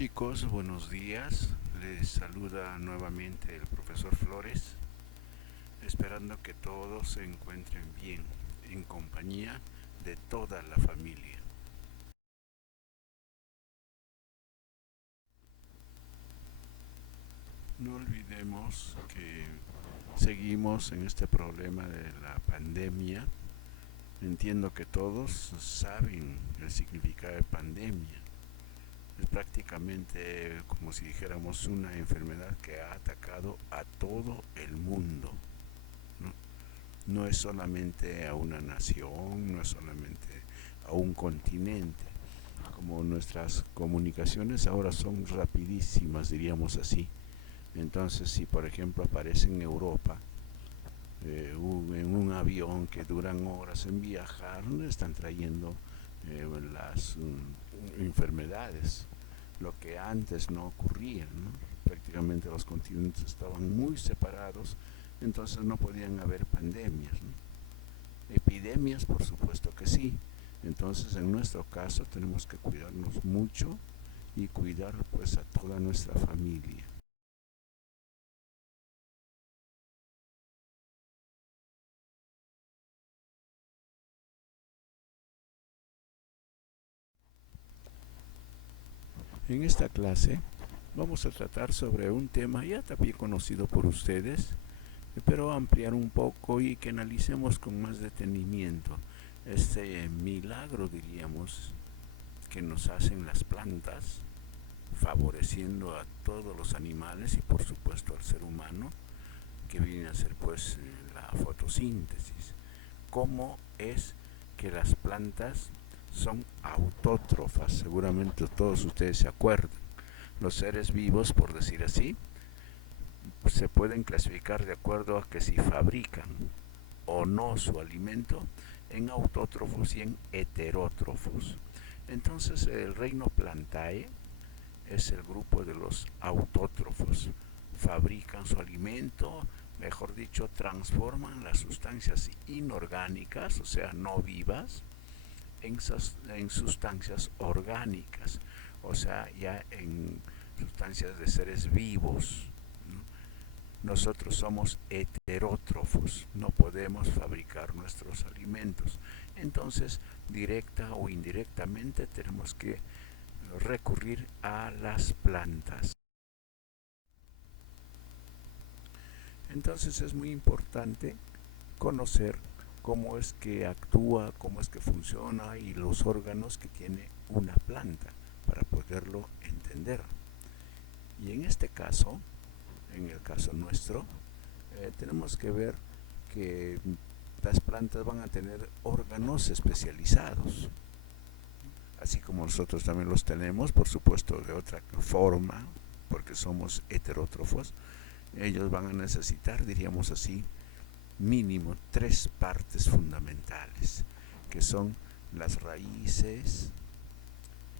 Chicos, buenos días. Les saluda nuevamente el profesor Flores, esperando que todos se encuentren bien, en compañía de toda la familia. No olvidemos que seguimos en este problema de la pandemia. Entiendo que todos saben el significado de pandemia. Es prácticamente como si dijéramos una enfermedad que ha atacado a todo el mundo. ¿No? No es solamente a una nación, no es solamente a un continente. Como nuestras comunicaciones ahora son rapidísimas, diríamos así. Entonces, si por ejemplo aparece en Europa, en un avión que duran horas en viajar, están trayendo las enfermedades, lo que antes no ocurría, ¿no? Prácticamente los continentes estaban muy separados, entonces no podían haber pandemias, ¿no? Epidemias, por supuesto que sí. Entonces, en nuestro caso, tenemos que cuidarnos mucho y cuidar pues a toda nuestra familia. En esta clase vamos a tratar sobre un tema ya también conocido por ustedes, pero ampliar un poco y que analicemos con más detenimiento este milagro, diríamos, que nos hacen las plantas, favoreciendo a todos los animales y por supuesto al ser humano, que viene a ser pues la fotosíntesis. ¿Cómo es que las plantas son autótrofas? Seguramente todos ustedes se acuerdan. Los seres vivos, por decir así, se pueden clasificar de acuerdo a que si fabrican o no su alimento en autótrofos y en heterótrofos. Entonces el reino Plantae es el grupo de los autótrofos. Fabrican su alimento, mejor dicho, transforman las sustancias inorgánicas, o sea, no vivas, en sustancias orgánicas, o sea, ya en sustancias de seres vivos. ¿No? Nosotros somos heterótrofos, no podemos fabricar nuestros alimentos. Entonces, directa o indirectamente, tenemos que recurrir a las plantas. Entonces es muy importante conocer cómo es que actúa, cómo es que funciona y los órganos que tiene una planta para poderlo entender. Y en este caso, en el caso nuestro, tenemos que ver que las plantas van a tener órganos especializados, así como nosotros también los tenemos, por supuesto de otra forma, porque somos heterótrofos. Ellos van a necesitar, diríamos así, mínimo tres partes fundamentales, que son las raíces,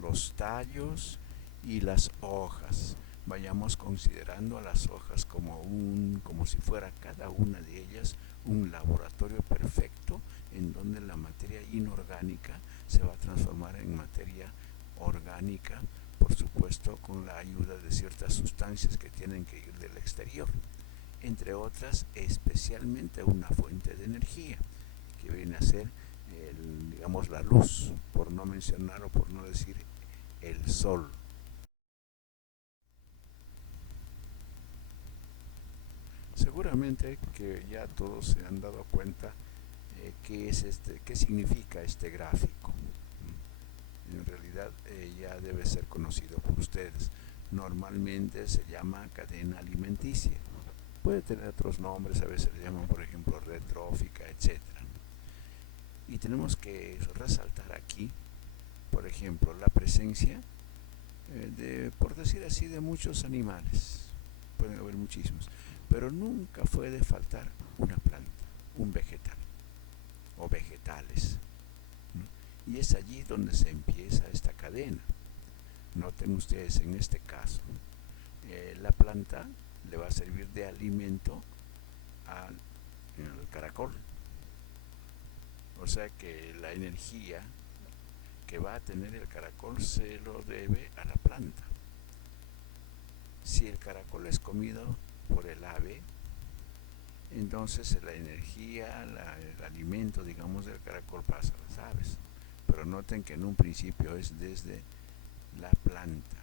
los tallos y las hojas. Vayamos considerando a las hojas como si fuera cada una de ellas un laboratorio perfecto en donde la materia inorgánica se va a transformar en materia orgánica, por supuesto con la ayuda de ciertas sustancias que tienen que ir del exterior, entre otras especialmente una fuente de energía que viene a ser digamos la luz, por no mencionar o por no decir el sol. Seguramente que ya todos se han dado cuenta qué significa este gráfico. En realidad ya debe ser conocido por ustedes. Normalmente se llama cadena alimenticia. Puede tener otros nombres, a veces le llaman por ejemplo red trófica, etcétera. Y tenemos que resaltar aquí, por ejemplo, la presencia por decir así, de muchos animales. Pueden haber muchísimos. Pero nunca puede faltar una planta, un vegetal o vegetales. ¿No? Y es allí donde se empieza esta cadena. Noten ustedes en este caso, la planta le va a servir de alimento al caracol. O sea que la energía que va a tener el caracol se lo debe a la planta. Si el caracol es comido por el ave, entonces la energía, el alimento, digamos, del caracol pasa a las aves. Pero noten que en un principio es desde la planta.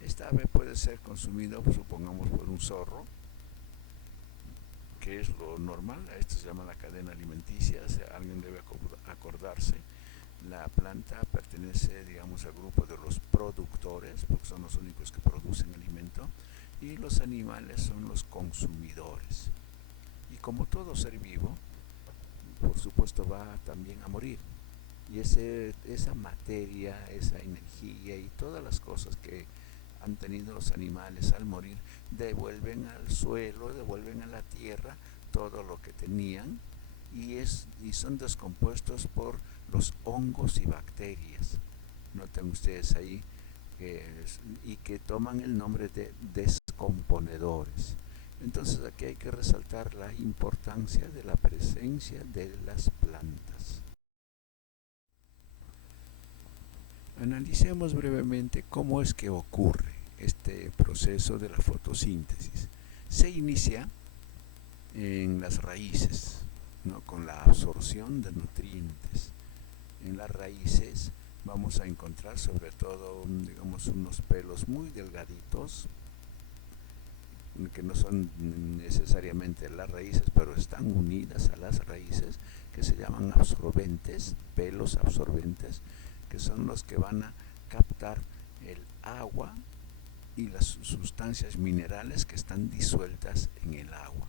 Esta ave puede ser consumida, supongamos, por un zorro, que es lo normal. Esto se llama la cadena alimenticia. O sea, alguien debe acordarse. La planta pertenece, digamos, al grupo de los productores, porque son los únicos que producen alimento, y los animales son los consumidores. Y como todo ser vivo, por supuesto va también a morir. Y esa materia, esa energía y todas las cosas que han tenido los animales al morir, devuelven al suelo, devuelven a la tierra todo lo que tenían, y son descompuestos por los hongos y bacterias. Noten ustedes ahí y que toman el nombre de descomponedores. Entonces aquí hay que resaltar la importancia de la presencia de las plantas. Analicemos brevemente cómo es que ocurre este proceso de la fotosíntesis. Se inicia en las raíces, ¿no?, con la absorción de nutrientes. En las raíces vamos a encontrar sobre todo, digamos, unos pelos muy delgaditos, que no son necesariamente las raíces, pero están unidas a las raíces, que se llaman absorbentes, pelos absorbentes, que son los que van a captar el agua y las sustancias minerales que están disueltas en el agua.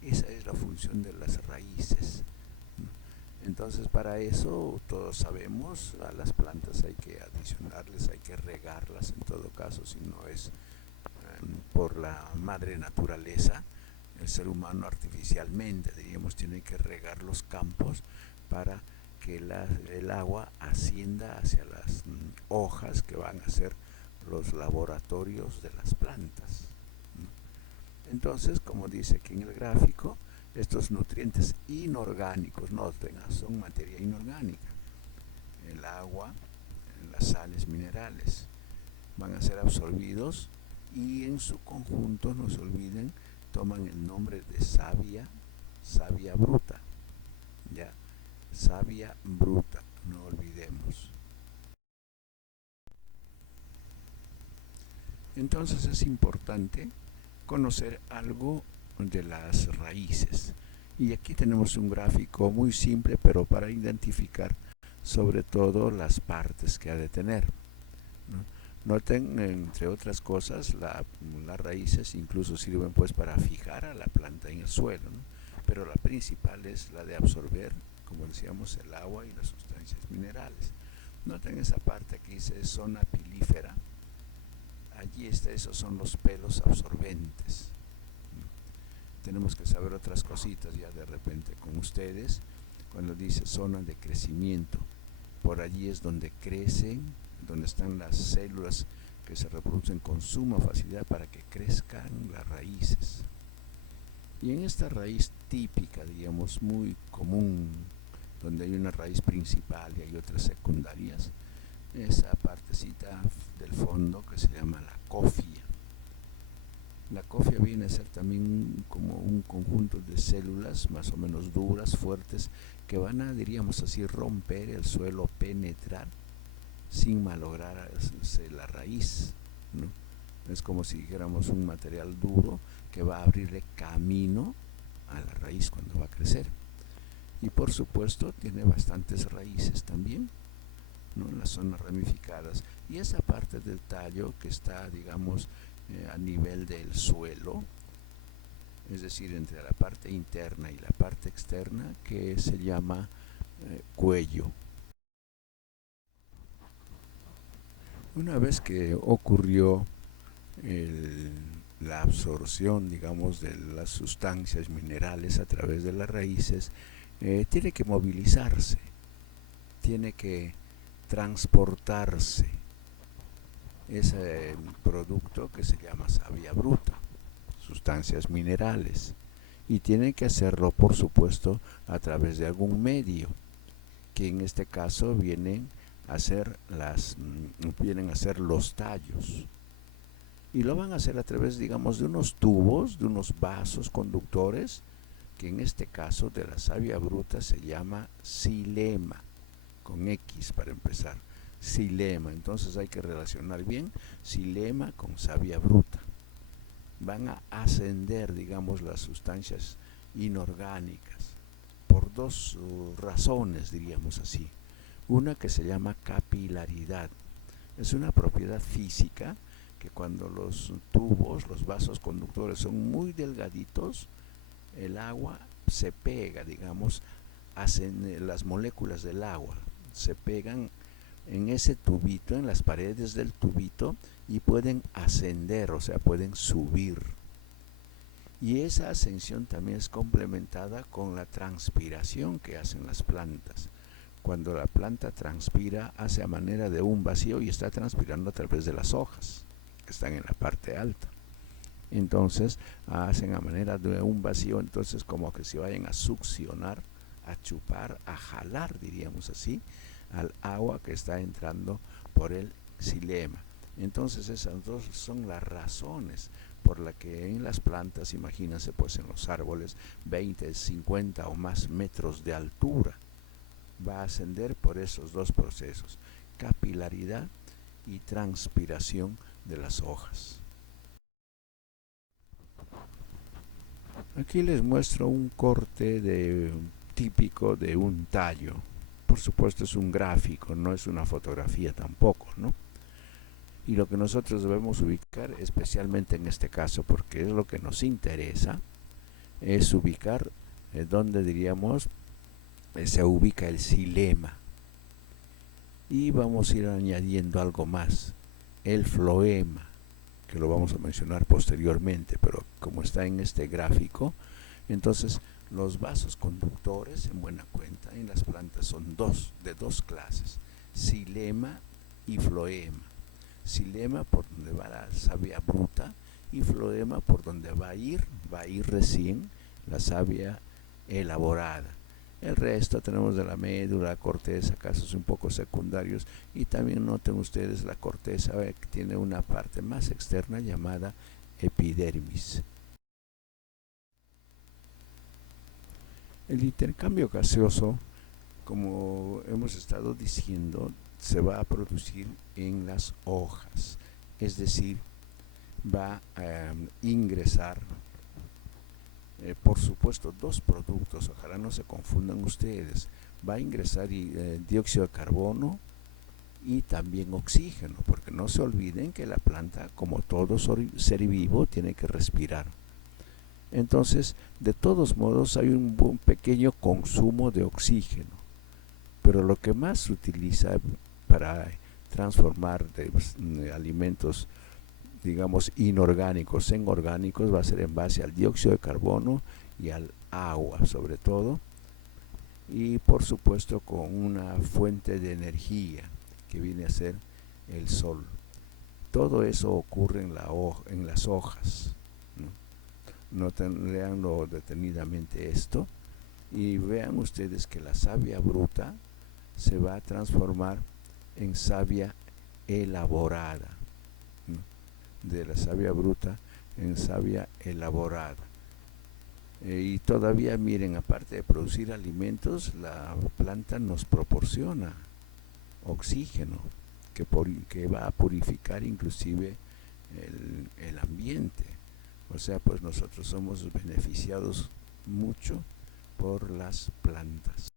Esa es la función de las raíces. Entonces, para eso todos sabemos, a las plantas hay que adicionarles, hay que regarlas en todo caso, si no es por la madre naturaleza. El ser humano artificialmente, diríamos, tiene que regar los campos para que el agua ascienda hacia las hojas, que van a ser los laboratorios de las plantas. Entonces, como dice aquí en el gráfico, estos nutrientes inorgánicos, noten, son materia inorgánica. El agua, las sales minerales, van a ser absorbidos y en su conjunto, no se olviden, toman el nombre de savia bruta. Ya, savia bruta, no olvidemos. Entonces es importante conocer algo de las raíces. Y aquí tenemos un gráfico muy simple, pero para identificar sobre todo las partes que ha de tener, ¿no? Noten, entre otras cosas, las raíces incluso sirven pues para fijar a la planta en el suelo, ¿no? Pero la principal es la de absorber, como decíamos, el agua y las sustancias minerales. Noten esa parte que dice zona pilífera. Allí está, esos son los pelos absorbentes. Tenemos que saber otras cositas ya de repente con ustedes. Cuando dice zona de crecimiento, por allí es donde crecen, donde están las células que se reproducen con suma facilidad para que crezcan las raíces. Y en esta raíz típica, digamos, muy común, donde hay una raíz principal y hay otras secundarias, esa partecita del fondo que se llama la cofia. La cofia viene a ser también como un conjunto de células más o menos duras, fuertes, que van a, diríamos así, romper el suelo, penetrar sin malograrse la raíz, ¿no? Es como si dijéramos un material duro que va a abrirle camino a la raíz cuando va a crecer. Y por supuesto tiene bastantes raíces también, ¿no?, en las zonas ramificadas. Y esa parte del tallo que está, digamos, a nivel del suelo, es decir, entre la parte interna y la parte externa, que se llama cuello. Una vez que ocurrió la absorción, digamos, de las sustancias minerales a través de las raíces, tiene que movilizarse, tiene que transportarse ese producto que se llama savia bruta, sustancias minerales, y tiene que hacerlo, por supuesto, a través de algún medio, que en este caso vienen a ser los tallos. Y lo van a hacer a través, digamos, de unos tubos, de unos vasos conductores, que en este caso de la savia bruta se llama xilema, con X para empezar, xilema. Entonces hay que relacionar bien xilema con savia bruta. Van a ascender, digamos, las sustancias inorgánicas por dos razones, diríamos así. Una que se llama capilaridad. Es una propiedad física que cuando los tubos, los vasos conductores son muy delgaditos, el agua se pega, digamos, hacen las moléculas del agua, se pegan en ese tubito, en las paredes del tubito, y pueden ascender, o sea, pueden subir. Y esa ascensión también es complementada con la transpiración que hacen las plantas. Cuando la planta transpira, hace a manera de un vacío y está transpirando a través de las hojas, que están en la parte alta. Entonces, hacen a manera de un vacío, entonces como que se vayan a succionar, a chupar, a jalar, diríamos así, al agua que está entrando por el xilema. Entonces esas dos son las razones por la que en las plantas, imagínense pues en los árboles, 20, 50 o más metros de altura, va a ascender por esos dos procesos, capilaridad y transpiración de las hojas. Aquí les muestro un corte típico de un tallo. Por supuesto es un gráfico, no es una fotografía tampoco, ¿no? Y lo que nosotros debemos ubicar, especialmente en este caso, porque es lo que nos interesa, es ubicar donde diríamos se ubica el xilema. Y vamos a ir añadiendo algo más, el floema, que lo vamos a mencionar posteriormente, pero como está en este gráfico, entonces los vasos conductores, en buena cuenta, en las plantas son de dos clases, xilema y floema. Xilema por donde va la savia bruta y floema por donde va a ir recién la savia elaborada. El resto tenemos de la médula, corteza, casos un poco secundarios, y también noten ustedes la corteza que tiene una parte más externa llamada epidermis. El intercambio gaseoso, como hemos estado diciendo, se va a producir en las hojas, es decir, va a ingresar, por supuesto, dos productos, ojalá no se confundan ustedes, va a ingresar dióxido de carbono y también oxígeno, porque no se olviden que la planta, como todo ser vivo, tiene que respirar. Entonces, de todos modos, hay un pequeño consumo de oxígeno, pero lo que más se utiliza para transformar alimentos, digamos, inorgánicos en orgánicos va a ser en base al dióxido de carbono y al agua, sobre todo, y por supuesto con una fuente de energía que viene a ser el sol. Todo eso ocurre en las hojas, ¿no? Leanlo detenidamente esto y vean ustedes que la savia bruta se va a transformar en savia elaborada, ¿no? De la savia bruta en savia elaborada. Y todavía miren, aparte de producir alimentos, la planta nos proporciona oxígeno que va a purificar inclusive el ambiente. O sea, pues nosotros somos beneficiados mucho por las plantas.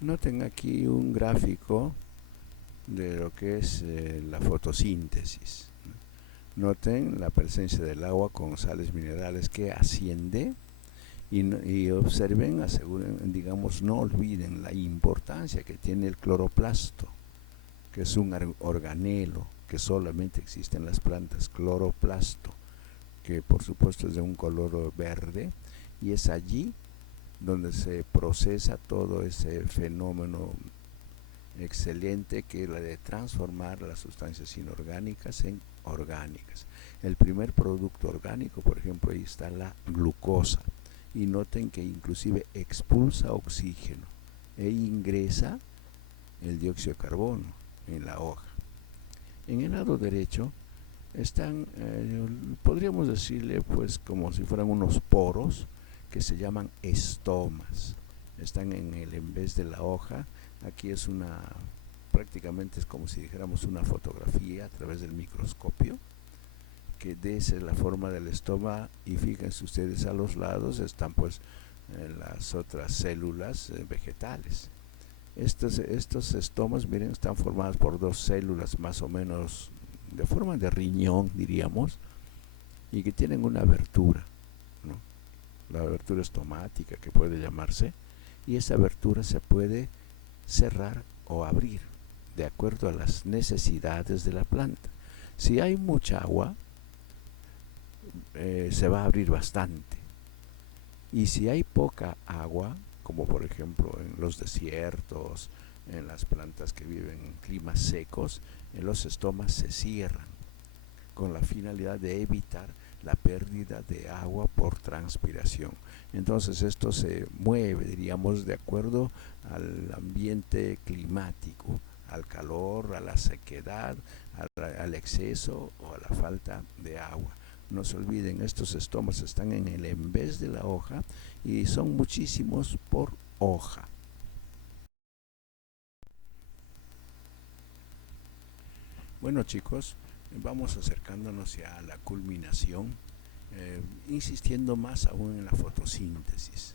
Noten aquí un gráfico de lo que es la fotosíntesis. Noten la presencia del agua con sales minerales que asciende y observen, aseguren, digamos, no olviden la importancia que tiene el cloroplasto, que es un organelo que solamente existe en las plantas, cloroplasto, que por supuesto es de un color verde, y es allí donde se procesa todo ese fenómeno excelente que es la de transformar las sustancias inorgánicas en orgánicas. El primer producto orgánico, por ejemplo, ahí está la glucosa, y noten que inclusive expulsa oxígeno e ingresa el dióxido de carbono en la hoja. En el lado derecho están, podríamos decirle pues como si fueran unos poros que se llaman estomas. Están en vez de la hoja. Aquí es prácticamente es como si dijéramos una fotografía a través del microscopio, que de esa es la forma del estoma, y fíjense ustedes, a los lados están pues las otras células vegetales. Estos estomas, miren, están formados por dos células más o menos de forma de riñón, diríamos, y que tienen una abertura, ¿no? La abertura estomática, que puede llamarse, y esa abertura se puede cerrar o abrir de acuerdo a las necesidades de la planta. Si hay mucha agua, se va a abrir bastante, y si hay poca agua, como por ejemplo en los desiertos, en las plantas que viven en climas secos, los estomas se cierran con la finalidad de evitar la pérdida de agua por transpiración. Entonces esto se mueve, diríamos, de acuerdo al ambiente climático, al calor, a la sequedad, al exceso o a la falta de agua. No se olviden, estos estomas están en el en vez de la hoja y son muchísimos por hoja. Bueno, chicos, vamos acercándonos ya a la culminación, insistiendo más aún en la fotosíntesis.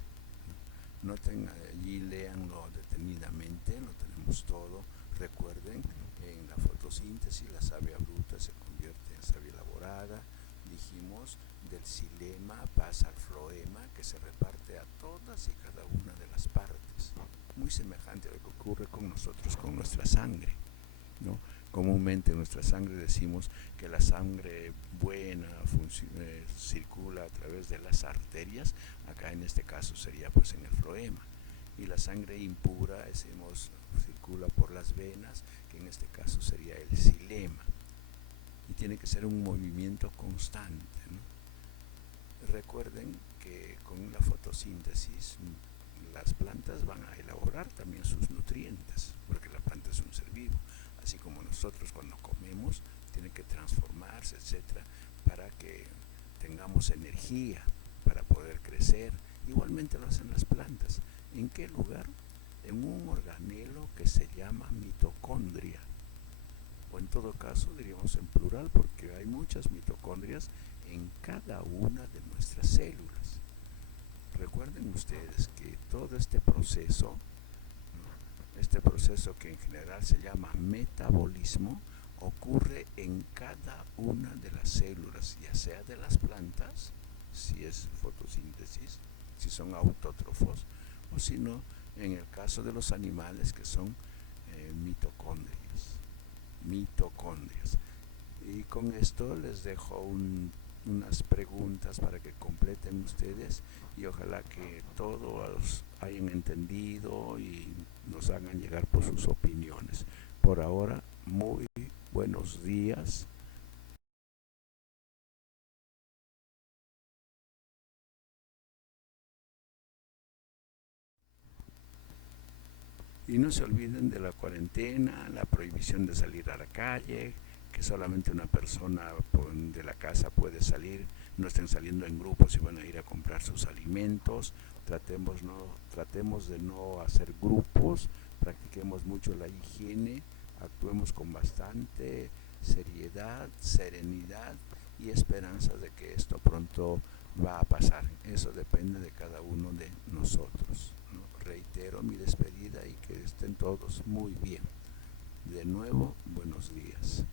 Noten allí, léanlo detenidamente, lo tenemos todo. Recuerden, en la fotosíntesis la savia bruta se convierte en savia elaborada. Dijimos, del xilema pasa al floema, que se reparte a todas y cada una de las partes. Muy semejante a lo que ocurre con nosotros, con nuestra sangre, ¿no? Comúnmente en nuestra sangre decimos que la sangre buena circula a través de las arterias. Acá en este caso sería pues en el floema, y la sangre impura decimos circula por las venas, que en este caso sería el xilema, y tiene que ser un movimiento constante, ¿no? Recuerden que con la fotosíntesis las plantas van a elaborar también sus nutrientes, porque la planta es un ser vivo, así como nosotros cuando comemos tiene que transformarse, etcétera, para que tengamos energía para poder crecer. Igualmente lo hacen las plantas. ¿En qué lugar? En un organelo que se llama mitocondria, o en todo caso diríamos en plural, porque hay muchas mitocondrias en cada una de nuestras células. Recuerden ustedes que todo este proceso que en general se llama metabolismo, ocurre en cada una de las células, ya sea de las plantas, si es fotosíntesis, si son autótrofos, o si no, en el caso de los animales, que son mitocondrias. Y con esto les dejo unas preguntas para que completen ustedes, y ojalá que todos hayan entendido y nos hagan llegar por sus opiniones. Por ahora, muy buenos días. Y no se olviden de la cuarentena, la prohibición de salir a la calle, que solamente una persona de la casa puede salir. No estén saliendo en grupos y van a ir a comprar sus alimentos. Tratemos de no hacer grupos, practiquemos mucho la higiene, actuemos con bastante seriedad, serenidad y esperanza de que esto pronto va a pasar. Eso depende de cada uno de nosotros, ¿no? Reitero mi despedida y que estén todos muy bien. De nuevo, buenos días.